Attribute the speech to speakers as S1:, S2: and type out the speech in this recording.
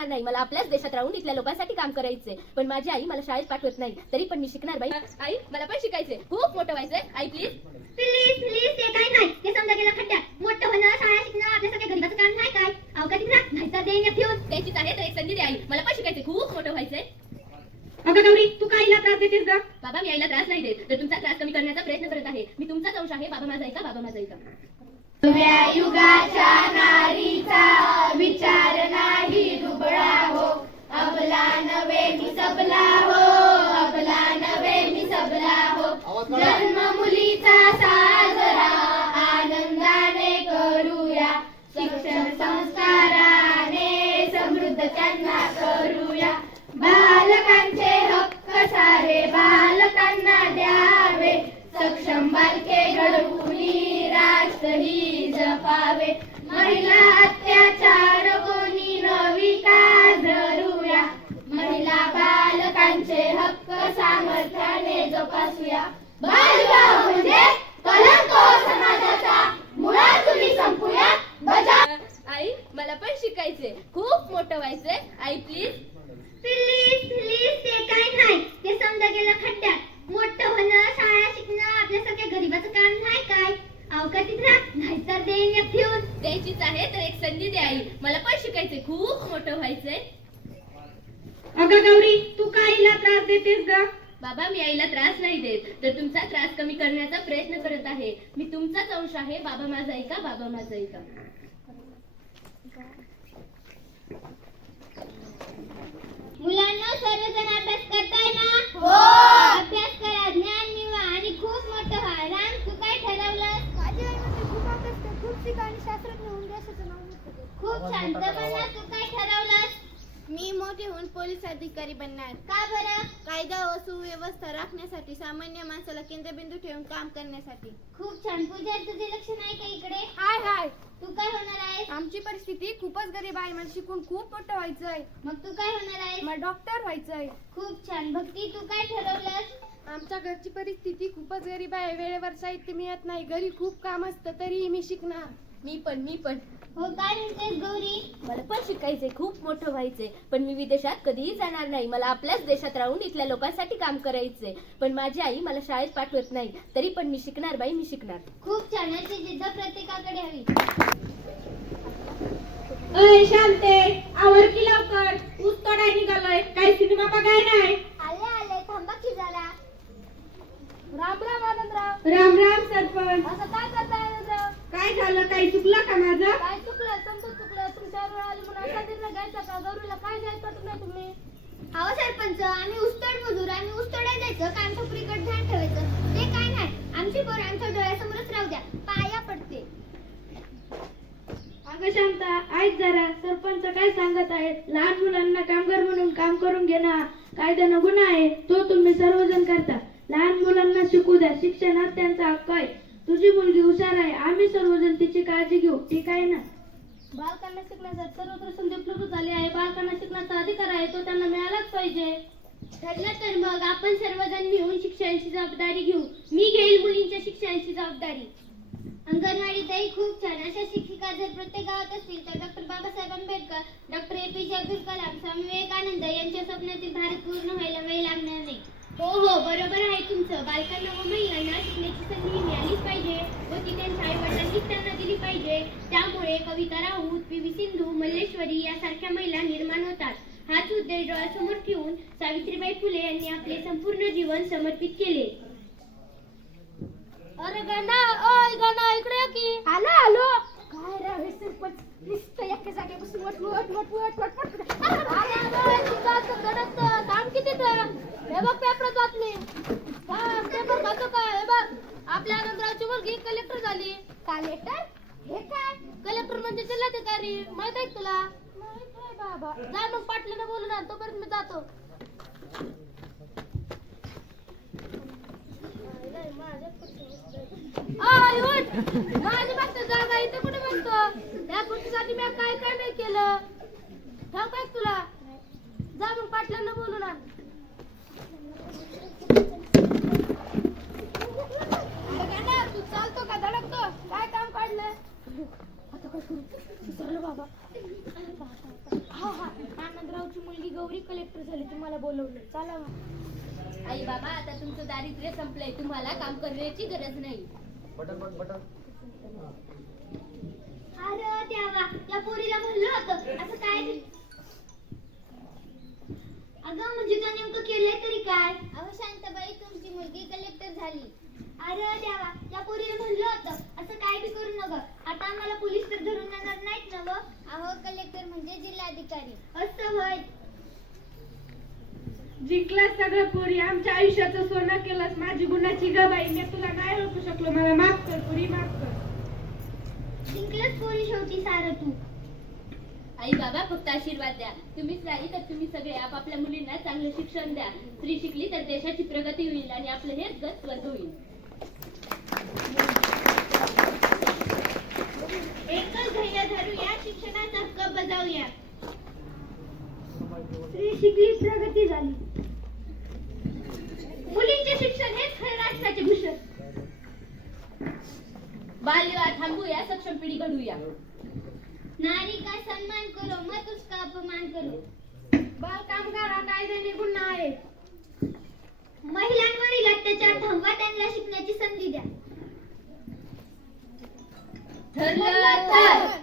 S1: जाणार नाही. मला आपल्याच देशात राहून इथल्या लोकांसाठी काम करायचंय. पण माझी आई मला शाळेत पाठवत नाही. तरी पण मी शिकणार बाई. आई मला पण शिकायचंय. खूप मोठं व्हायचंय. आई प्लीज
S2: प्लीज प्लीज ते काय नाही. ते समजा गेलं खड्ड्यात. मोठं होणं शाळा शिकणं आपल्यासारख्या गरीबाचं काम नाही काय? राहा नाहीतर देईन एक ठेवून
S1: त्याचीच आहे तर एक संधी दे आई. मला पण शिकायचंय. खूप मोठं व्हायचंय.
S3: अगं गौरी तू काहीला त्रास देतेस ग?
S1: बाबा मी आईला त्रास नाही देत. तर तुमचा त्रास कमी करण्याचा प्रयत्न करत आहे. मी तुमचाच अंश आहे. बाबा माझा ऐका. बाबा माझा ऐका.
S2: युगाच्या बालकांना द्यावे. सक्षम बालके घडवून राष्ट्र ही जपावे. महिला अत्याचार कोणी नवी का धरूया? महिला बालकांचे हक्क सामर्थ्याने जोपासूया. बालविवाह म्हणजे कलंक हो संपूया. बजा
S1: आई मला पण शिकायचंय. खूप मोठं व्हायचंय. आई प्लीज
S2: प्लीज प्लीज ते काय नाही. ते समजा गेलं खड्ड्यात. मोठं होणं शाळा शिकणं आपल्यासारख्या गरीबाचं काम नाही काय? अवकाशीत राहा नाहीतर देईन एक ठेवून
S1: द्यायचीच आहे तर एक संधी दे आई. मला पण शिकायचंय खूप मोठं व्हायचंय.
S3: अगं गौरी तू काहीला त्रास देतेस ग?
S1: बाबा मी आईला त्रास नाही देत तर तुमचा त्रास कमी करण्याचा प्रयत्न करत आहे. मी तुमचाच अंश आहे बाबा माझा ऐका बाबा माझा ऐका.
S2: मुलांना सर्वजण अभ्यास करताय ना? हो. अभ्यास करा ज्ञान मिळवा आणि खूप मोठं व्हा राम तू काय ठरवलं माझी आई म्हणते खूप अभ्यास कर खूप शिका आणि शास्त्रज्ञ होऊन देशाचं नाव मोठं कर. खूप शांत म्हणा तू काय ठरवलंस
S4: मी मोठे होऊन पोलीस अधिकारी बनणार.
S2: का बरं?
S4: कायदा व सुव्यवस्था राखण्यासाठी सामान्य माणसाला केंद्रबिंदू ठेवून काम करण्यासाठी.
S2: खूप छान. पूजा तुझे लक्ष नाही का इकडे?
S4: हाय हाय.
S2: तू काय होणार आहेस?
S4: आमची परिस्थिती खूपच गरीब आहे. मला शिकून खूप मोठं व्हायचंय.
S2: मग तू काय होणार आहेस?
S4: मला डॉक्टर व्हायचंय.
S2: खूप छान. भक्ती तू काय ठरवलंस?
S4: आमच्या घरची परिस्थिती खूपच गरीब आहे. वेळेवर साहित्य मिळत नाही. घरी खूप काम असतं तरीही मी शिकणार.
S1: मी पण मी पण.
S2: हो काय म्हणतेस गौरी?
S1: शिकायचंय खूप मोठं व्हायचंय पण मी विदेशात कधीही जाणार नाही. मला आपल्याच देशात राहून इथल्या लोकांसाठी काम करायचंय पण माझी आई मला शाळेत पाठवत नाही. तरी पण मी शिकणार बाई मी शिकणार.
S2: खूप छान. अशी जिद्द प्रत्येकाकडे हवी.
S3: अय शांते आवर की लवकर. ऊस तोडाय निघालोय. काही सिनेमा बघाय नाही.
S2: आले आले. थांबा की जरा. राम राम आनंदराव.
S3: राम राम सरपंच.
S2: असं काय करताय आनंदराव?
S3: काय झालं? काही चुकलं का माझं?
S2: काय चुकलं समजून चुकलं तुमच्या वेळ आली म्हणून असा निर्णय घ्यायचा का गौरीला काय द्यायचं तुम्ही तुम्ही अहो सरपंच आम्ही उस्तड मजूर आम्ही उस्तडा जायचं कानठोपरीकडे ध्यान ठेवायचं. ते काय नाही. आमची पोरं आमच्या डोळ्यासमोरच राहू द्या. पाया पडते.
S3: अगं शांता ऐक जरा. सरपंच काय सांगत आहेत? लहान मुलांना कामगार म्हणून काम करून घेणं कायद्यानं गुन्हा आहे. तो तुम्ही सर्वजण करता. लहान मुलांना शिकू द्या. शिक्षणात त्यांचा हक्क आहे. तुझी मुलगी हुशार आहे. आम्ही सर्वजण तिची काळजी घेऊ. ठीक आहे ना?
S2: बालकांना शिकण्यासाठी सर्वत्र संधी उपलब्ध झाली आहे. बालकांना शिकण्याचा अधिकार आहे तो त्यांना मिळालाच पाहिजे. ठरलं तर मग आपण सर्वजण मिळून शिक्षणाची जबाबदारी घेऊ. मी घेईल मुलींच्या शिक्षणाची जबाबदारी. अंगणवाडीतही खूप छान. अशा शिक्षिका जर प्रत्येक गावात असतील तर doctor Babasaheb Ambedkar doctor A P J Abdul Kalam Swami Vivekananda यांच्या स्वप्नातील भारत पूर्ण व्हायला वेळ लागणार नाही. हो हो बरोबर आहे तुमचं. बालकांना व महिलांना शिकण्याची संधी मिळालीच पाहिजे. व ती त्यांच्या आई वडिलांनीच त्यांना दिली पाहिजे. त्यामुळे कविता राऊत पी व्ही सिंधू मल्लेश्वरी यासारख्या महिला निर्माण होतात. हाच उद्देश डोळ्यासमोर ठेवून सावित्रीबाई फुले यांनी आपले संपूर्ण जीवन समर्पित केले. अरे गाणा ओय गाणा इकडे की. आलो आलो. काय रे हे सरपंच नुसतं एका जागे बसून वट वट वट वट वट. वट काम किती तर? हे बघ पेपर बातमी हा पेपर खातो का? हे बघ आपल्या आनंदरावची मुलगी कलेक्टर झाली. कलेक्टर हे काय? कलेक्टर म्हणजे जिल्हाधिकारी. माहीत आहे तुला? बाबा. जा मग पाटलाने बोलू ना तोपर्यंत मी जातो. आय माझी फक्त जागा इथे कुठे म्हणतो त्या गोष्टीसाठी मी काय काय नाही केलं ठाऊक आहे का तुला जा मग पाटलांना बोलू ना अरे गाण्या, तू चालतो का धडकतो काय काम काढलं आता काय करू विसरलो बाबा. हा हा.
S3: गौरी कलेक्टर झाली तुम्हाला बोलवलं. चला.
S1: आई बाबा आता तुमचं दारिद्र्य संपलंय. तुम्हाला काम करण्याची गरज नाही.
S2: अरे देवा या पोरीला म्हणलं होतं. असं काय? अगं म्हणजे तो नेमकं केलंय तरी काय? अहो शांताबाई तुमची मुलगी कलेक्टर झाली. अरे देवा या पोरीला म्हणलं होतं असं काय बी करू नका. आता आम्हाला पोलीस तर धरून येणार नाहीत ना ग. अहो कलेक्टर म्हणजे जिल्हाधिकारी. असं होय.
S3: जिंकलास सगळं पुरी आमच्या आयुष्याचं सोनं केलंस. माझी गुणाची गबाई मी तुला नाही ओळखू शकलो. मला माफ कर पुरी माफ कर.
S2: जिंकलंच पोरी शेवटी सारं तू.
S1: आई बाबा फक्त आशीर्वाद द्या. तुम्हीच राही तर तुम्ही सगळे आपापल्या मुलींना चांगलं शिक्षण द्या. स्त्री शिकली तर देशाची प्रगती होईल आणि आपलं हेच गत स्वर्ग होईल.
S2: एकच धैर्य धरूया शिक्षणाचा हक्क बजावूया. स्त्री शिकली प्रगती झाली. मुलींचे शिक्षण हेच खरे राष्ट्राचे भूषण.
S1: बालविवाह थांबूया सक्षम पिढी घडूया.
S2: नारी का सम्मान करो मत उसका अपमान करो।
S3: बाल कामगार हा कायद्याने गुन्हा आहे. महिलांवरील अत्याचार थांबवा त्यांना शिकण्याची संधी द्या. ठरलं